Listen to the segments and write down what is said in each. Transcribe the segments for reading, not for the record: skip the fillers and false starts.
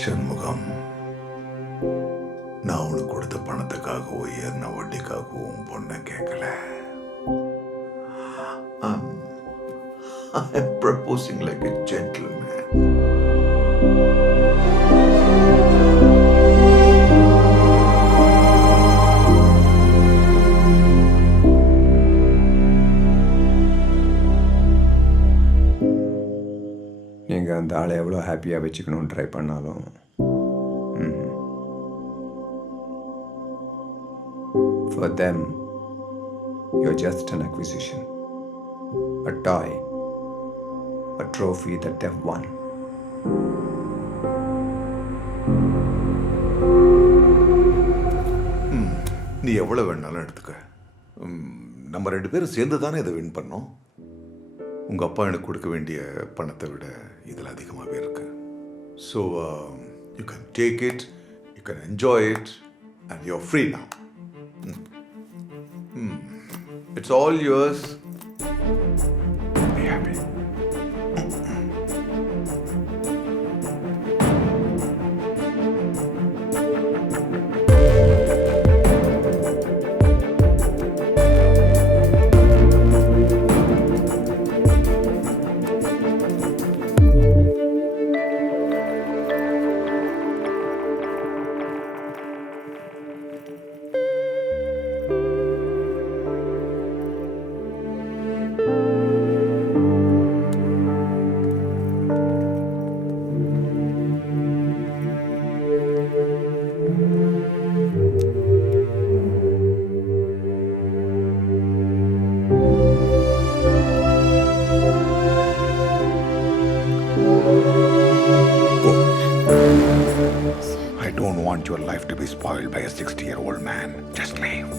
சண்முகம், நான் உனக்கு கொடுத்த பணத்துக்காகவோ ஏறின வட்டிக்காகவும் பொண்ணை கேட்கல. I'm proposing like a gentleman. நீங்கள் அந்த ஆளை எவ்வளோ ஹாப்பியாக வச்சுக்கணும்னு ட்ரை பண்ணாலும் for them you're just an acquisition, a toy, a trophy that they've won. நீ எவ்வளோ வேணாலும் எடுத்துக்க. நம்ம 2 பேரும் சேர்ந்து தானே இதை வின் பண்ணோம். உங்கள் அப்பா எனக்கு கொடுக்க வேண்டிய பணத்தை விட இதில் அதிகமாகவே இருக்கு. So you can take it, you can enjoy it and you are free now. It's all yours. Be happy. I don't want your life to be spoiled by a 60-year-old man. Just leave.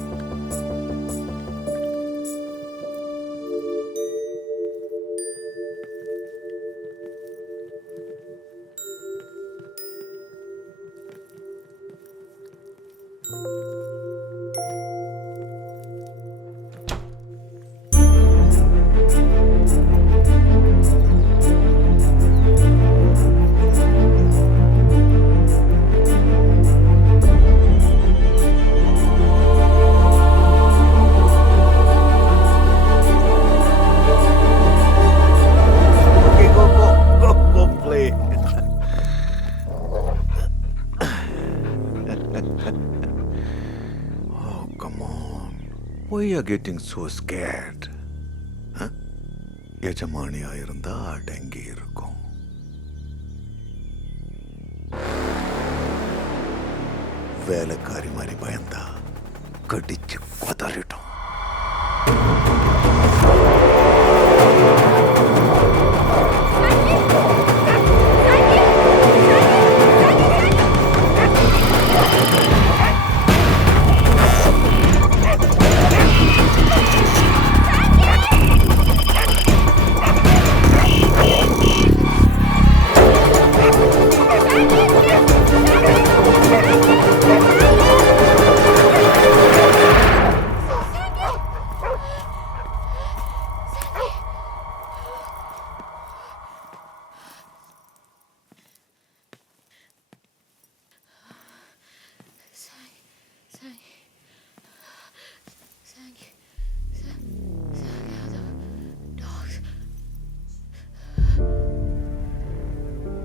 Oh, come on. Why are you getting so scared? எஜமானியா இருந்தா அடங்கி இருக்கும். வேலைக்காரி மாதிரி பயந்தா கடிச்சு கொதறிட்டோம்.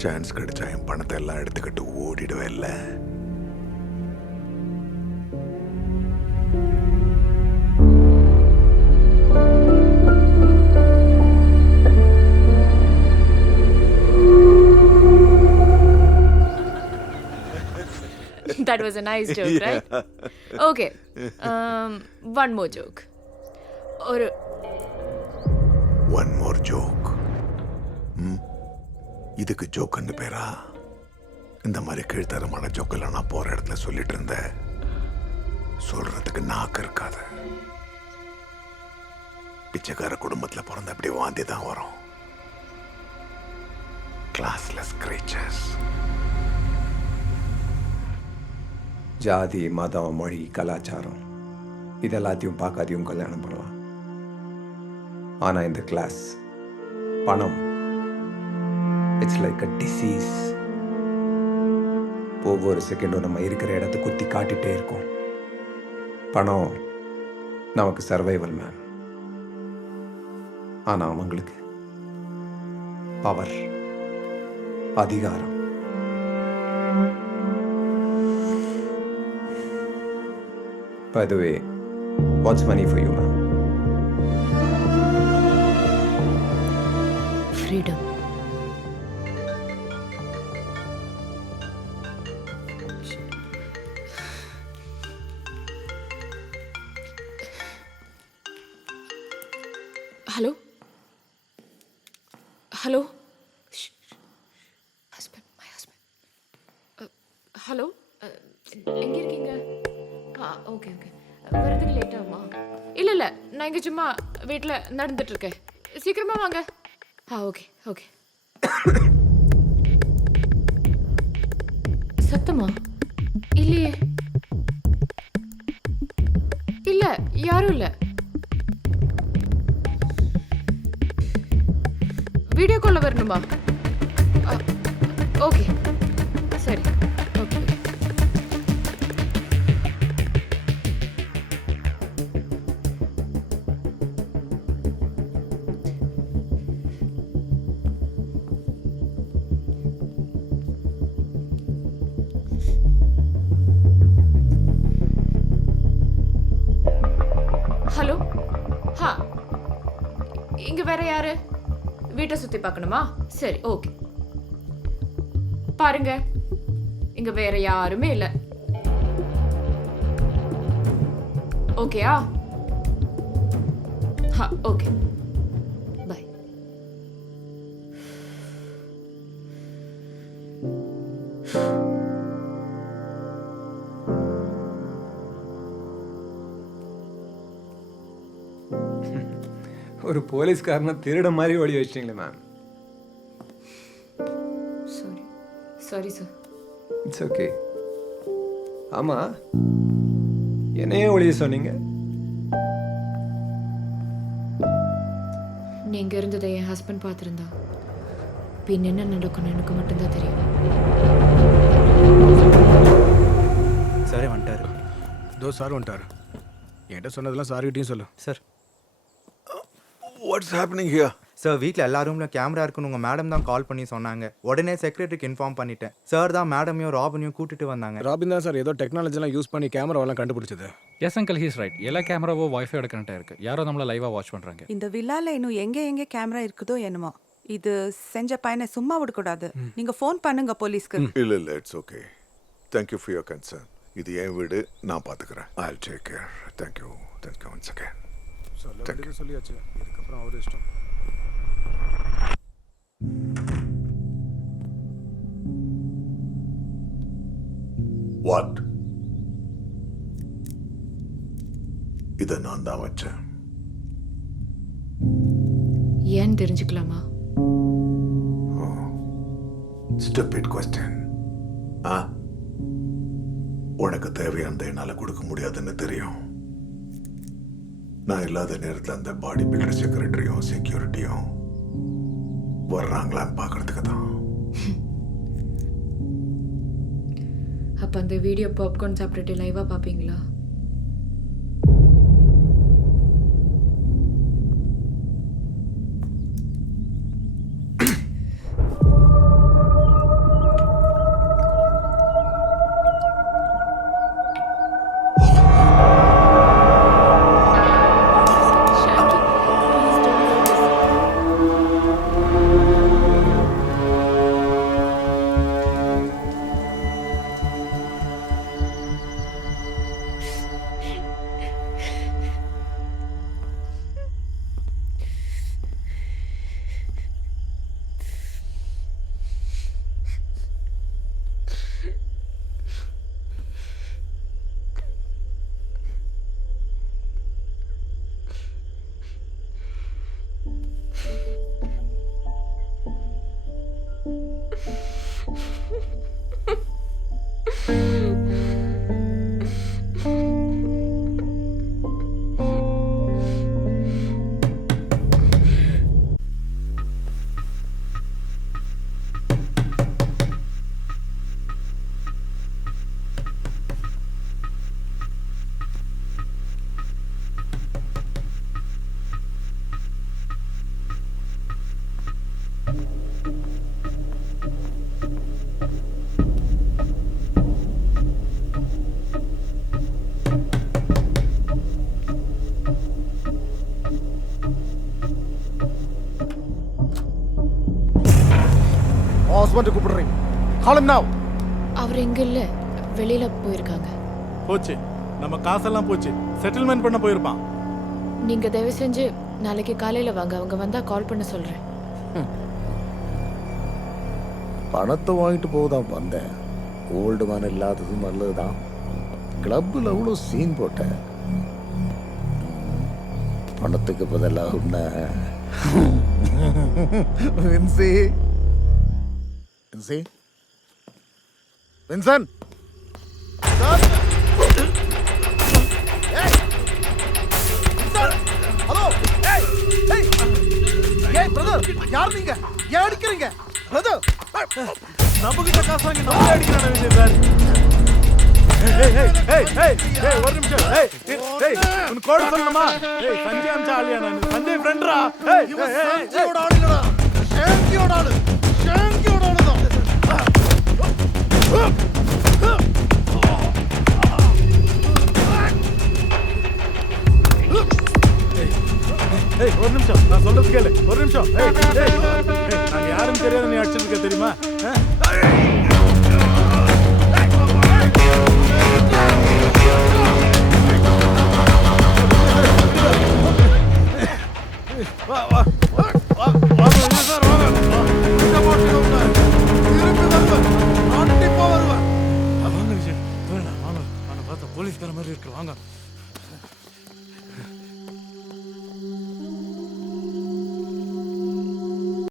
Chance கிடைச்சா என் பணத்தை எல்லாம் எடுத்துக்கிட்டு ஓடிடுவேன் இல்ல. That was a nice joke, right? Okay. One more joke. One more joke. இதுக்கு ஜோக்குன்னு பேரா? இந்த மாதிரி கீழ்த்தரமான ஜோக்கெல்லாம் நான் போற இடத்துல சொல்லிட்டு இருந்தேன். சொல்றதுக்கு நாக்கு இருக்காது. பிச்சைக்கார குடும்பத்தில் பிறந்த அப்படி வாந்தி தான் வரும். Classless creatures. ஜாதி, மதம், மொழி, கலாச்சாரம் இதெல்லாத்தையும் பார்க்காதையும் கல்யாணம் பண்ணலாம். ஆனால் இந்த கிளாஸ், பணம், இட்ஸ் லைக் அ டிசீஸ். ஒவ்வொரு செகண்டும் நம்ம இருக்கிற இடத்த குத்தி காட்டிகிட்டே இருக்கோம். பணம் நமக்கு சர்வைவல் மேன். ஆனால் அவங்களுக்கு பவர், அதிகாரம். By the way, what's money for you, ma'am? Freedom. Hello? Hello? Shh. Husband, my husband. Hello? எங்க இருக்கீங்க? Okay okay. வரதுக்கு லேட் ஆகுமா? இல்லை நான் இங்கே சும்மா வீட்டில் நடந்துட்டு இருக்கேன். சீக்கிரமா வாங்க. Okay okay. சத்தமா? இல்லையே. இல்லை யாரும் இல்லை. வீடியோ காலில் வரணுமா? ஓகே சரி ஓகே. ஹலோ. இங்க வேற யாரு? வீட்டை சுத்தி பார்க்கணுமா? சரி ஓகே. பாருங்க இங்க வேற யாருமே இல்ல. ஓகேயா? Okay bye. ஒரு போலீஸ்காரனை திருட மாதிரி ஒளி வச்சிட்டீங்களே ma'am. Sorry sorry sir. It's okay. ஆமாம், என்னையே ஒளிய சொன்னீங்க? நீங்க இருந்ததை என் ஹஸ்பண்ட் பார்த்துருந்தா பின் என்ன நடக்கும்னு எனக்கு மட்டும்தான் தெரியும். சாரே வந்துட்டாரு. சார் வந்துட்டாரு. என்கிட்ட சொன்னதெல்லாம் சார்கிட்டையும் சொல்லு. Sir what's happening here? Sir வீட்டில் எல்லா ரூமில் கேமரா இருக்குன்னு உங்கள் மேடம் தான் கால் பண்ணி சொன்னாங்க. உடனே செக்ரட்டரிக்கு இன்ஃபார்ம் பண்ணிட்டேன். சார் தான் மேடமையும் ராபினையும் கூட்டிட்டு வந்தாங்க. ராபின் தான் சார் ஏதோ டெக்னாலஜிலாம் யூஸ் பண்ணி கேமராவெல்லாம் கண்டுபிடிச்சது. Yes uncle, he's right. எல்லா கேமராவோ வைஃபையோட கனெக்டாக இருக்குது. யாரோ நம்மளை லைவாக வாட்ச் பண்ணுறாங்க. இந்த வில்லால இன்னும் எங்க கேமரா இருக்குதோ என்னமோ. இது செஞ்ச பையனை சும்மா விடக்கூடாது. நீங்க ஃபோன் பண்ணுங்க போலீஸ்க்கு. இல்லை it's okay. Thank you for your concern. இது என் வீடு, நான் பார்த்துக்கிறேன். I take care. Thank you once again. சொல்லியாச்சு, இதுக்கப்புறம் அவர் இஷ்டம். வாட்? இதை நான் தான் வச்சேன். ஏன்னு தெரிஞ்சுக்கலாமா? Stupid question. உனக்கு தேவையானதை என்னால் கொடுக்க முடியாதுன்னு தெரியும். நான் இல்லாத நேரத்தில் அந்த பாடி பில்டர் செக்ரட்டரியும் செக்யூரிட்டியும் வர்றாங்களான்னு பார்க்கறதுக்கு தான். அப்போ அந்த வீடியோ பாப்கார்ன் சாப்பிட்டுட்டு லைவாக பார்ப்பீங்களா? Call him now. அவர் எங்க இல்ல, வெளியில போயிருக்காங்க. போச்சு, நம்ம காசெல்லாம் போச்சு. செட்டில்மெண்ட் பண்ண போயிருப்பான். நீங்க தயவு செஞ்சு நாளைக்கு காலையில வாங்க, அவங்க வந்தா கால் பண்ண சொல்றேன். பணத்தை வாங்கிட்டு போதான் வந்தேன். ஓல்டு மேன் இல்லாதது நல்லதுதான். கிளப்பில் அவ்வளோ சீன் போட்டேன். பணத்துக்கு பதிலாக உன்னை Vincy Vincy Vinson hello brother, யார் நீங்க? ஏன் அடிக்கிறீங்க பிரதர்? நம்ம கிட்ட காசு வாங்கி நம்ம அடிக்கிறானே விஜய் சார். ஒரு நிமிஷம். உன் கோடு சொல்லணுமா? சஞ்சய் அம்சா ஆளியா? நான் சஞ்சய் ஃப்ரெண்ட்ரா. சஞ்சியோட ஆளு இல்லடா, ஷேங்கியோட ஆளு. ஷேங்கியோட ஆளு தான். ஒரு நிமிஷம், நான் சொல்றது கேளு. ஒரு நிமிஷம். நாங்க யாரும் தெரியாத நீ அடிச்சிருக்க தெரியுமா? வா வா வா வாங்க சார், வாங்க. இந்த போட்டு திருப்பி வருவேன். கண்டிப்பா வருவேன். வாங்க விஜய், வாங்க. நான் பார்த்தா போலீஸ்கார மாதிரி இருக்கு. வாங்க.